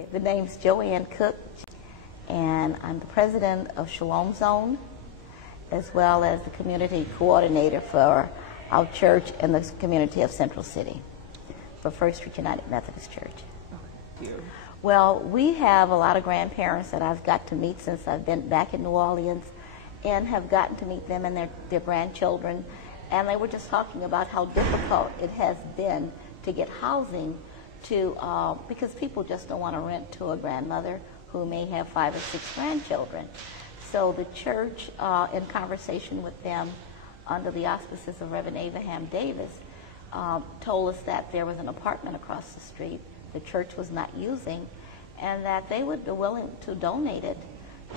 Okay, the name's Joann Cook, and I'm the president of Shalom Zone, as well as the community coordinator for our church in the community of Central City for First Street United Methodist Church. Thank you. Well, we have a lot of grandparents that I've got to meet since I've been back in New Orleans, and have gotten to meet them and their grandchildren, and they were just talking about how difficult it has been to get housing because people just don't want to rent to a grandmother who may have 5 or 6 grandchildren. So the church, in conversation with them under the auspices of Reverend Abraham Davis, told us that there was an apartment across the street the church was not using, and that they would be willing to donate it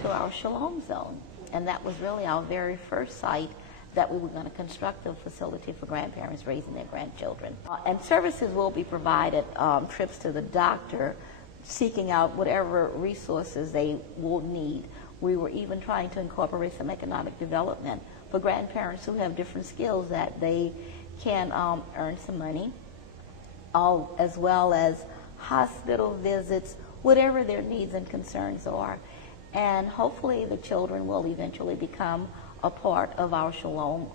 to our Shalom Zone. And that was really our very first site that we were going to construct a facility for grandparents raising their grandchildren. And services will be provided, trips to the doctor, seeking out whatever resources they will need. We were even trying to incorporate some economic development for grandparents who have different skills that they can earn some money, as well as hospital visits, whatever their needs and concerns are. And hopefully the children will eventually become a part of our Shalom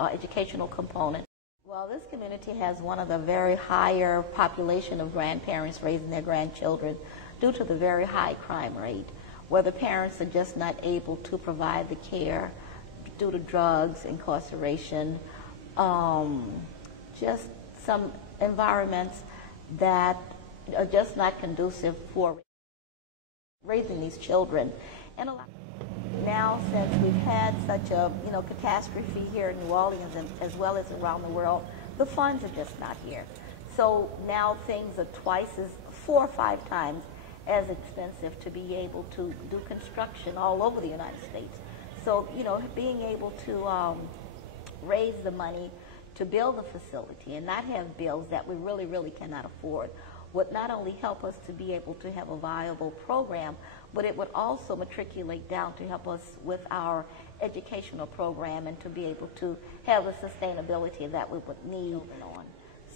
educational component. Well, this community has one of the very higher population of grandparents raising their grandchildren due to the very high crime rate, where the parents are just not able to provide the care due to drugs, incarceration, just some environments that are just not conducive for raising these children. And now, since we've had such a catastrophe here in New Orleans and as well as around the world, the funds are just not here. So now things are 4 or 5 times as expensive to be able to do construction all over the United States. So being able to raise the money to build a facility and not have bills that we really cannot afford would not only help us to be able to have a viable program, but it would also matriculate down to help us with our educational program and to be able to have the sustainability that we would need on.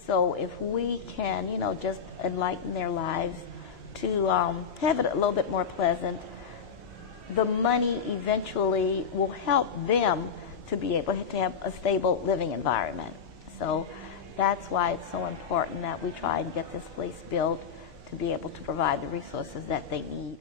So if we can, just enlighten their lives to have it a little bit more pleasant, the money eventually will help them to be able to have a stable living environment. So that's why it's so important that we try and get this place built to be able to provide the resources that they need.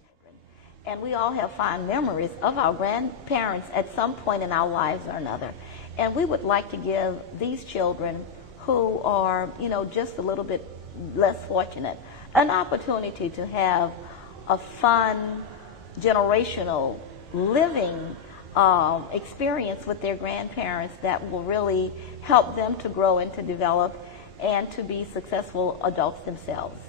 And we all have fond memories of our grandparents at some point in our lives or another. And we would like to give these children who are, just a little bit less fortunate, an opportunity to have a fun, generational living experience with their grandparents that will really help them to grow and to develop and to be successful adults themselves.